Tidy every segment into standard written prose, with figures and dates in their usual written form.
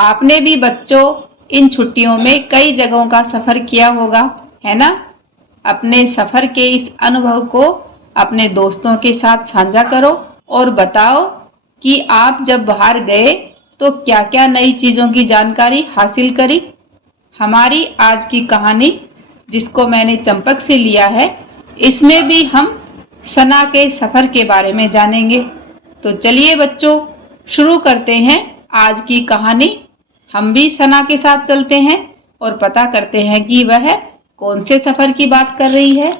आपने भी बच्चों इन छुट्टियों में कई जगहों का सफर किया होगा, है ना? अपने सफर के इस अनुभव को अपने दोस्तों के साथ साझा करो और बताओ कि आप जब बाहर गए तो क्या-क्या नई चीजों की जानकारी हासिल करी। हमारी आज की कहानी, जिसको मैंने चंपक से लिया है, इसमें भी हम सना के सफर के बारे में जानेंगे। तो चलिए बच्चों, शुरू करते हैं आज की कहानी। हम भी सना के साथ चलते हैं और पता करते हैं कि वह कौन से सफर की बात कर रही है।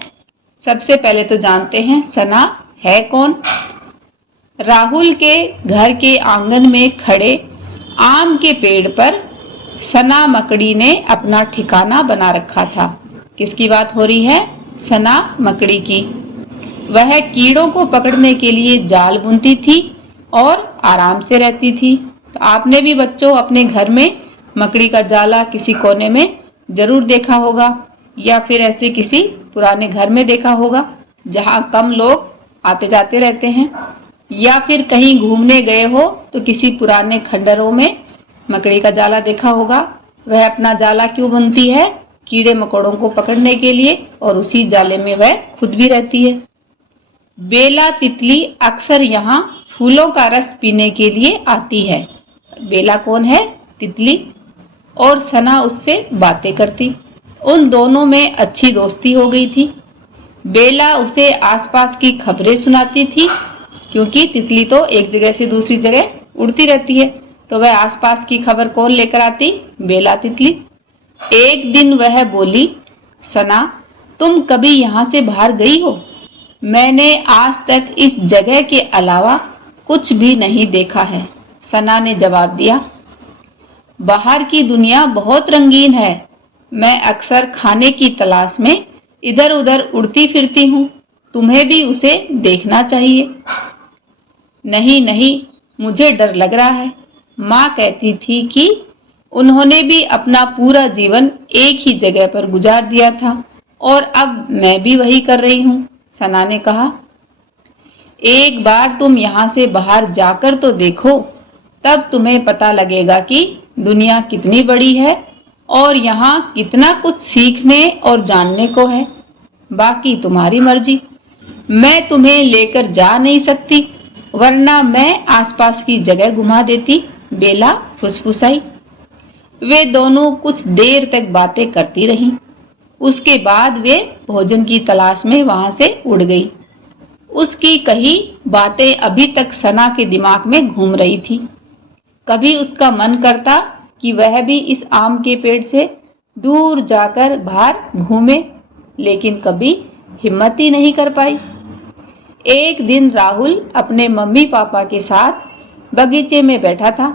सबसे पहले तो जानते हैं सना है कौन। राहुल के घर के आंगन में खड़े आम के पेड़ पर सना मकड़ी ने अपना ठिकाना बना रखा था। किसकी बात हो रही है? सना मकड़ी की। वह कीड़ों को पकड़ने के लिए जाल बुनती थी और आराम से रहती थी। तो आपने भी बच्चों अपने घर में मकड़ी का जाला किसी कोने में जरूर देखा होगा, या फिर ऐसे किसी पुराने घर में देखा होगा जहां कम लोग आते जाते रहते हैं, या फिर कहीं घूमने गए हो तो किसी पुराने खंडरों में मकड़ी का जाला देखा होगा। वह अपना जाला क्यों बुनती है? कीड़े मकोड़ों को पकड़ने के लिए, और उसी जाले में वह खुद भी रहती है। बेला तितली अक्सर यहाँ फूलों का रस पीने के लिए आती है। बेला कौन है? तितली। और सना उससे बातें करती। उन दोनों में अच्छी दोस्ती हो गई थी। बेला उसे आसपास की खबरें सुनाती थी, क्योंकि तितली तो एक जगह से दूसरी जगह उड़ती रहती है, तो वह आसपास की खबर कौन लेकर आती? बेला तितली। एक दिन वह बोली, सना, तुम कभी यहाँ से बाहर गई हो? मैंने आज तक इस जगह के अलावा कुछ भी नहीं देखा है। सना ने जवाब दिया, बाहर की दुनिया बहुत रंगीन है। मैं अक्सर खाने की तलाश में इधर उधर उड़ती फिरती हूँ। तुम्हें भी उसे देखना चाहिए। नहीं नहीं, मुझे डर लग रहा है। माँ कहती थी कि उन्होंने भी अपना पूरा जीवन एक ही जगह पर गुजार दिया था, और अब मैं भी वही कर रही हूँ। सना ने कहा, एक बार तुम यहाँ से बाहर जाकर तो देखो, तब तुम्हें पता लगेगा कि दुनिया कितनी बड़ी है और यहाँ कितना कुछ सीखने और जानने को है। बाकी तुम्हारी मर्जी। मैं तुम्हें लेकर जा नहीं सकती, वरना मैं आसपास की जगह घुमा देती। बेला फुसफुसाई। वे दोनों कुछ देर तक बातें करती रहीं। उसके बाद वे भोजन की तलाश में वहां से उड़ गई। उसकी कही बातें अभी तक सना के दिमाग में घूम रही थी। कभी उसका मन करता कि वह भी इस आम के पेड़ से दूर जाकर बाहर घूमे, लेकिन कभी हिम्मत ही नहीं कर पाई। एक दिन राहुल अपने मम्मी पापा के साथ बगीचे में बैठा था।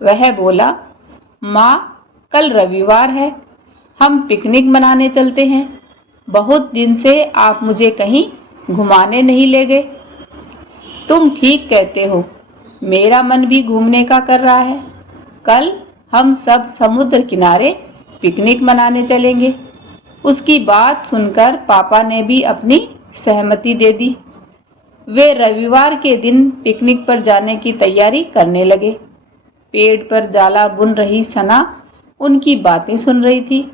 वह बोला, माँ, कल रविवार है, हम पिकनिक मनाने चलते हैं। बहुत दिन से आप मुझे कहीं घुमाने नहीं ले गए। तुम ठीक कहते हो, मेरा मन भी घूमने का कर रहा है। कल हम सब समुद्र किनारे पिकनिक मनाने चलेंगे। उसकी बात सुनकर पापा ने भी अपनी सहमति दे दी। वे रविवार के दिन पिकनिक पर जाने की तैयारी करने लगे। पेड़ पर जाला बुन रही सना उनकी बातें सुन रही थी।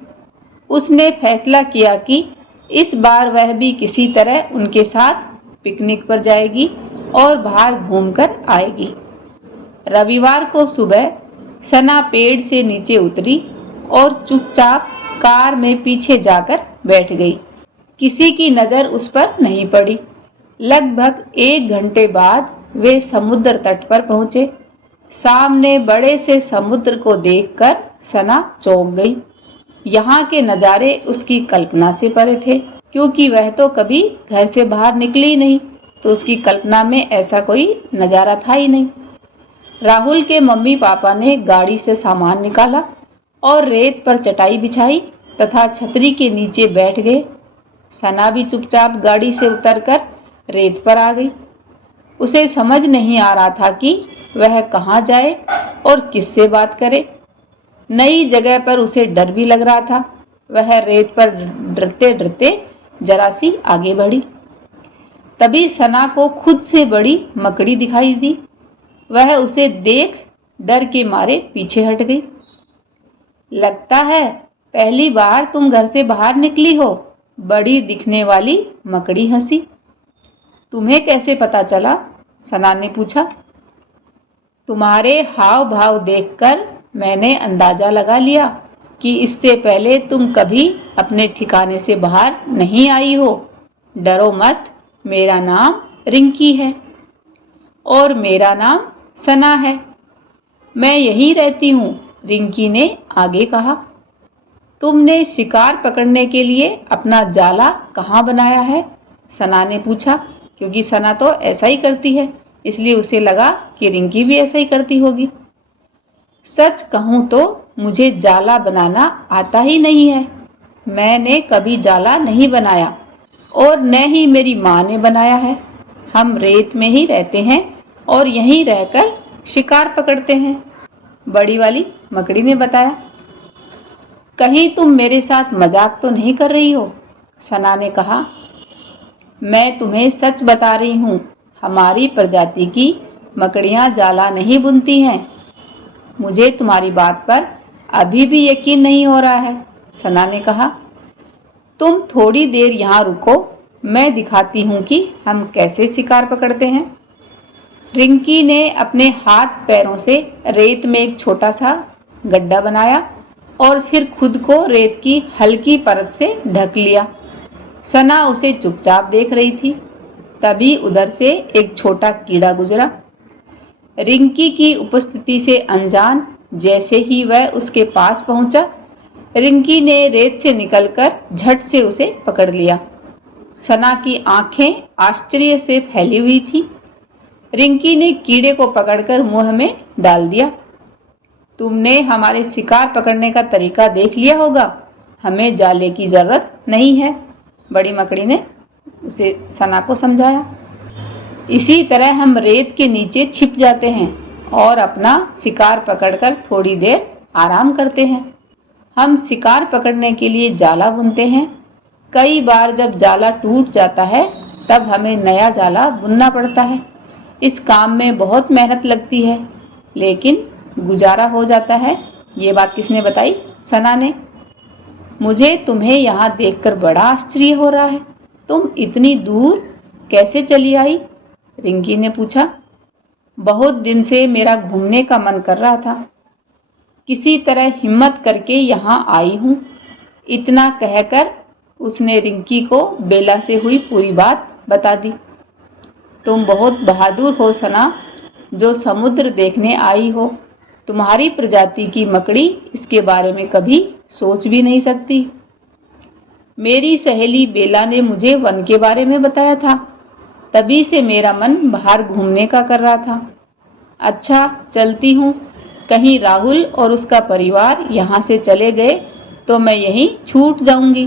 उसने फैसला किया कि इस बार वह भी किसी तरह उनके साथ पिकनिक पर जाएगी और बाहर घूमकर आएगी। रविवार को सुबह सना पेड़ से नीचे उतरी और चुपचाप कार में पीछे जाकर बैठ गई। किसी की नजर उस पर नहीं पड़ी। लगभग 1 घंटे बाद वे समुद्र तट पर पहुंचे। सामने बड़े से समुद्र को देखकर सना चौंक गई। यहाँ के नज़ारे उसकी कल्पना से परे थे, क्योंकि वह तो कभी घर से बाहर निकली नहीं, तो उसकी कल्पना में ऐसा कोई नज़ारा था ही नहीं। राहुल के मम्मी पापा ने गाड़ी से सामान निकाला और रेत पर चटाई बिछाई तथा छतरी के नीचे बैठ गए। सना भी चुपचाप गाड़ी से उतरकर रेत पर आ गई। उसे समझ नहीं आ रहा था कि वह कहाँ जाए और किससे बात करे। नई जगह पर उसे डर भी लग रहा था। वह रेत पर डरते डरते जरा सी आगे बढ़ी। तभी सना को खुद से बड़ी मकड़ी दिखाई दी। वह उसे देख डर के मारे पीछे हट गई। लगता है पहली बार तुम घर से बाहर निकली हो, बड़ी दिखने वाली मकड़ी हंसी। तुम्हें कैसे पता चला? सना ने पूछा। तुम्हारे हाव भाव देखकर मैंने अंदाजा लगा लिया कि इससे पहले तुम कभी अपने ठिकाने से बाहर नहीं आई हो। डरो मत, मेरा नाम रिंकी है और मेरा नाम सना है। मैं यहीं रहती हूँ, रिंकी ने आगे कहा। तुमने शिकार पकड़ने के लिए अपना जाला कहाँ बनाया है? सना ने पूछा, क्योंकि सना तो ऐसा ही करती है, इसलिए उसे लगा कि रिंकी भी ऐसा ही करती होगी। सच कहूँ तो मुझे जाला बनाना आता ही नहीं है। मैंने कभी जाला नहीं बनाया और न ही मेरी माँ ने बनाया है। हम रेत में ही रहते हैं और यहीं रहकर शिकार पकड़ते हैं, बड़ी वाली मकड़ी ने बताया। कहीं तुम मेरे साथ मजाक तो नहीं कर रही हो? सना ने कहा। मैं तुम्हें सच बता रही हूँ, हमारी प्रजाति की मकड़ियाँ जाला नहीं बुनती हैं। मुझे तुम्हारी बात पर अभी भी यकीन नहीं हो रहा है, सना ने कहा। तुम थोड़ी देर यहाँ रुको, मैं दिखाती हूँ कि हम कैसे शिकार पकड़ते हैं। रिंकी ने अपने हाथ पैरों से रेत में एक छोटा सा गड्ढा बनाया और फिर खुद को रेत की हल्की परत से ढक लिया। सना उसे चुपचाप देख रही थी। तभी उधर से एक छोटा कीड़ा गुजरा। रिंकी की उपस्थिति से अनजान जैसे ही वह उसके पास पहुंचा, रिंकी ने रेत से निकलकर झट से उसे पकड़ लिया। सना की आंखें आश्चर्य से फैली हुई थी। रिंकी ने कीड़े को पकड़कर मुंह में डाल दिया। तुमने हमारे शिकार पकड़ने का तरीका देख लिया होगा, हमें जाले की जरूरत नहीं है, बड़ी मकड़ी ने उसे सना को समझाया। इसी तरह हम रेत के नीचे छिप जाते हैं और अपना शिकार पकड़कर थोड़ी देर आराम करते हैं। हम शिकार पकड़ने के लिए जाला बुनते हैं। कई बार जब जाला टूट जाता है तब हमें नया जाला बुनना पड़ता है। इस काम में बहुत मेहनत लगती है, लेकिन गुजारा हो जाता है। ये बात किसने बताई? सना ने। मुझे तुम्हें यहाँ देखकर बड़ा आश्चर्य हो रहा है। तुम इतनी दूर कैसे चली आई? रिंकी ने पूछा। बहुत दिन से मेरा घूमने का मन कर रहा था, किसी तरह हिम्मत करके यहाँ आई हूँ। इतना कहकर उसने रिंकी को बेला से हुई पूरी बात बता दी। तुम बहुत बहादुर हो सना, जो समुद्र देखने आई हो। तुम्हारी प्रजाति की मकड़ी इसके बारे में कभी सोच भी नहीं सकती। मेरी सहेली बेला ने मुझे वन के बारे में बताया था, तभी से मेरा मन बाहर घूमने का कर रहा था। अच्छा, चलती हूँ। कहीं राहुल और उसका परिवार यहाँ से चले गए तो मैं यहीं छूट जाऊंगी।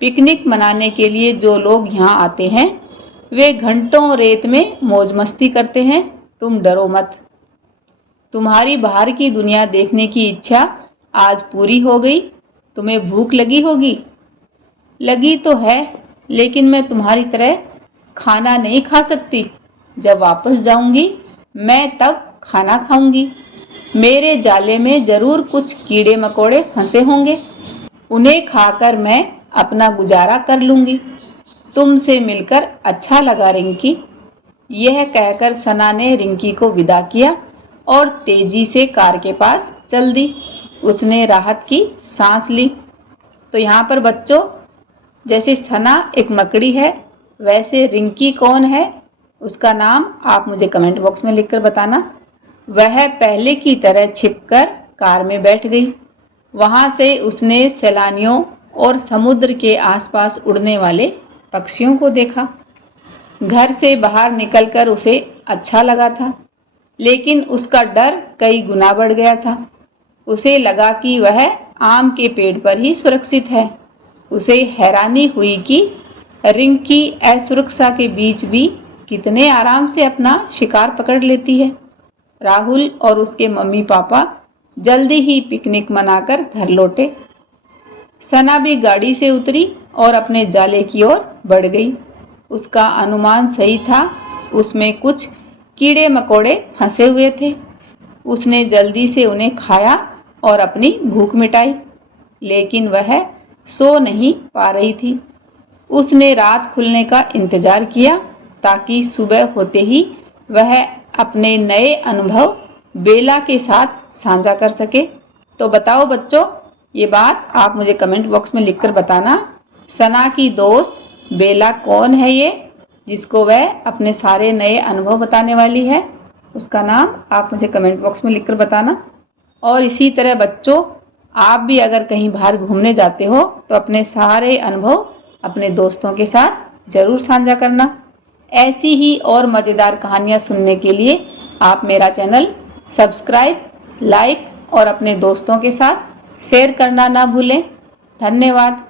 पिकनिक मनाने के लिए जो लोग यहाँ आते हैं वे घंटों रेत में मौज मस्ती करते हैं। तुम डरो मत। तुम्हारी बाहर की दुनिया देखने की इच्छा आज पूरी हो गई। तुम्हें भूख लगी होगी। लगी तो है, लेकिन मैं तुम्हारी तरह खाना नहीं खा सकती। जब वापस जाऊंगी मैं तब खाना खाऊंगी। मेरे जाले में जरूर कुछ कीड़े मकोड़े फंसे होंगे, उन्हें खाकर मैं अपना गुजारा कर लूंगी। तुमसे मिलकर अच्छा लगा रिंकी। यह कहकर सना ने रिंकी को विदा किया और तेजी से कार के पास चल दी। उसने राहत की सांस ली। तो यहाँ पर बच्चों, जैसे सना एक मकड़ी है, वैसे रिंकी कौन है उसका नाम आप मुझे कमेंट बॉक्स में लिखकर बताना। वह पहले की तरह छिपकर कार में बैठ गई। वहां से उसने सैलानियों और समुद्र के आसपास उड़ने वाले पक्षियों को देखा। घर से बाहर निकलकर उसे अच्छा लगा था, लेकिन उसका डर कई गुना बढ़ गया था। उसे लगा कि वह आम के पेड़ पर ही सुरक्षित है। उसे हैरानी हुई कि रिंकी असुरक्षा के बीच भी कितने आराम से अपना शिकार पकड़ लेती है। राहुल और उसके मम्मी पापा जल्दी ही पिकनिक मनाकर घर लौटे। सना भी गाड़ी से उतरी और अपने जाले की ओर बढ़ गई। उसका अनुमान सही था, उसमें कुछ कीड़े मकोड़े फंसे हुए थे। उसने जल्दी से उन्हें खाया और अपनी भूख मिटाई, लेकिन वह सो नहीं पा रही थी। उसने रात खुलने का इंतजार किया ताकि सुबह होते ही वह अपने नए अनुभव बेला के साथ साझा कर सके। तो बताओ बच्चों, ये बात आप मुझे कमेंट बॉक्स में लिखकर बताना। सना की दोस्त बेला कौन है ये, जिसको वह अपने सारे नए अनुभव बताने वाली है? उसका नाम आप मुझे कमेंट बॉक्स में लिखकर बताना। और इसी तरह बच्चों, आप भी अगर कहीं बाहर घूमने जाते हो तो अपने सारे अनुभव अपने दोस्तों के साथ जरूर साझा करना। ऐसी ही और मज़ेदार कहानियाँ सुनने के लिए आप मेरा चैनल सब्सक्राइब, लाइक और अपने दोस्तों के साथ शेयर करना ना भूलें। धन्यवाद।